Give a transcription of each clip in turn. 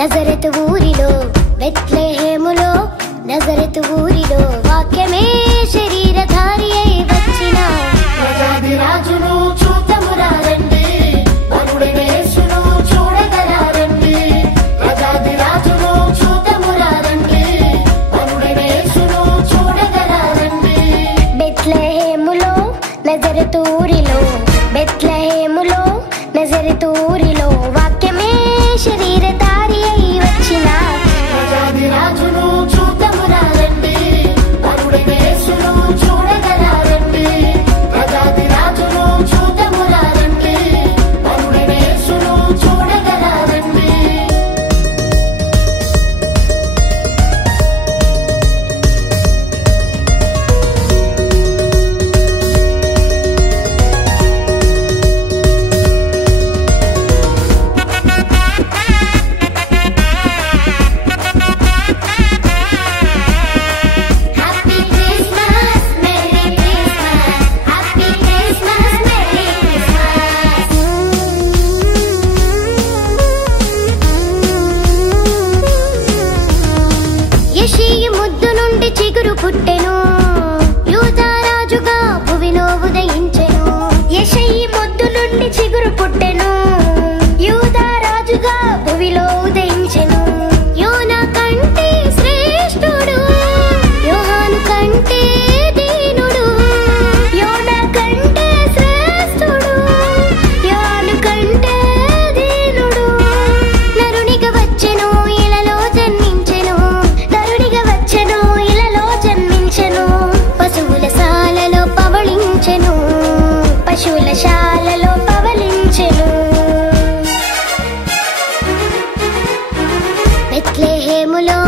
నజరతు ఊరిలో బెత్లెహేములో నజరతు ఊరిలో వాక్యమే శరీరధారి అయి వచ్చిన ప్రజాది రాజును చూతమురా రండి, వరుడైన యేసును చూడగలారండి. ప్రజాది రాజును చూతమురా రండి, వరుడైన యేసును చూడగలారండి. బెత్లెహేములో నజరతు ఊరిలో బెత్లెహేములో నజరతు ఊరిలో వాక్యమే శరీరధారి అయి వచ్చిన ప్రజాది రాజును చూతమురా రండి, వరుడైన యేసును చూడగలారండి. ప్రజాది రాజును చూతమురా రండి, వరుడైన యేసును చూడగలారండి. Happy Christmas merry Christmas happy Christmas merry Christmas యెషయి ముద్దు నుండి చిగురు పుట్టెను యూదా రాజుగా భువిలో ఉదయించెను యెషయి ముద్దు నుండి చిగురు పుట్టెను యూదా రాజుగా భువిలో ఉదయించెను యోనా కంటే శ్రేష్ఠుడు యోహాను కంటే దీనుడు యోనా కంటే శ్రేష్ఠుడు యోహాను కంటే దీనుడు నరునిగా వచ్చెను ఇలలో జన్మించెను నరునిగా వచ్చెను ఇలలో జన్మించెను పశువుల శాలలో పవళించెను పశువుల శాలలో పవళించెను బెత్లెహేములో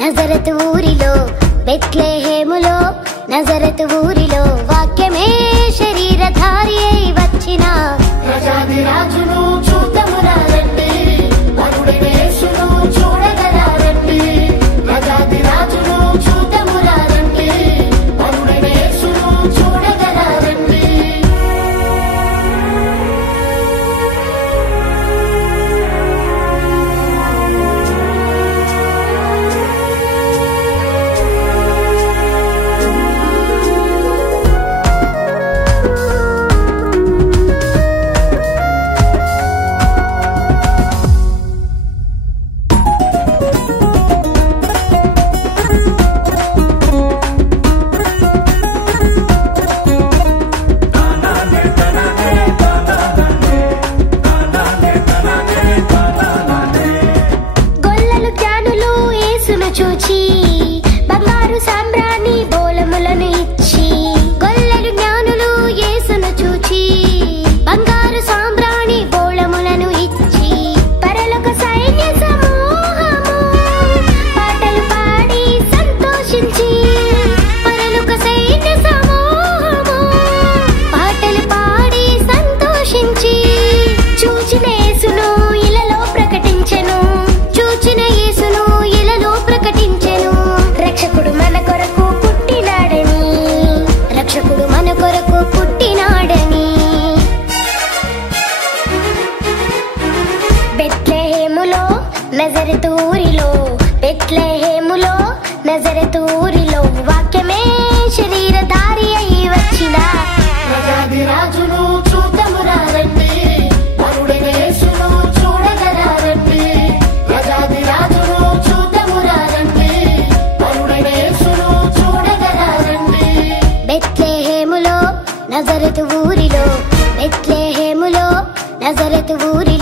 నజరతు ఊరిలో బెత్లెహేములో నజరతు ఊరిలో వాక్యమే శరీరధారి అయి వచ్చిన ప్రజాది రాజును చూతమురా రండి, వరుడైన యేసును చూడగలారండి. ప్రజాది రాజును చూతమురా రండి, వరుడైన యేసును చూడగలారండి. గొల్లలు జ్ఞానులు యేసును చూచి బంగారు సాంబ్రాణి బోలములను ఇచ్చి గొల్లలు జ్ఞానులు యేసును చూచి బంగారు సాంబ్రాణి బోళములను ఇచ్చి పరలోక సైన్య సమూహము పాటలు పాడి సంతోషించి పరలోక సైన్య సమూహము పాటలు పాడి సంతోషించి చూచిన యేసును ఇలలో ప్రకటించెను చూచిన యేసును ఇలలో ప్రకటించెను రక్షకుడు మన కొరకు పుట్టినాడని రక్షకుడు మన కొరకు పుట్టినాడని బెత్లెహేములో నజరతు ఊరిలో బెత్లెహేములో నజరతు ఊరిలో వాక్యమే శరీరధారి అయి వచ్చిన ప్రజాది రాజును చూతమురా రండి, వరుడైన యేసును చూడగలారండి. ప్రజాది రాజును చూతమురా రండి, వరుడైన యేసును చూడగలారండి. బెత్లెహేములో నజరతు ఊరిలో బెత్లెహేములో నజరతు ఊరిలో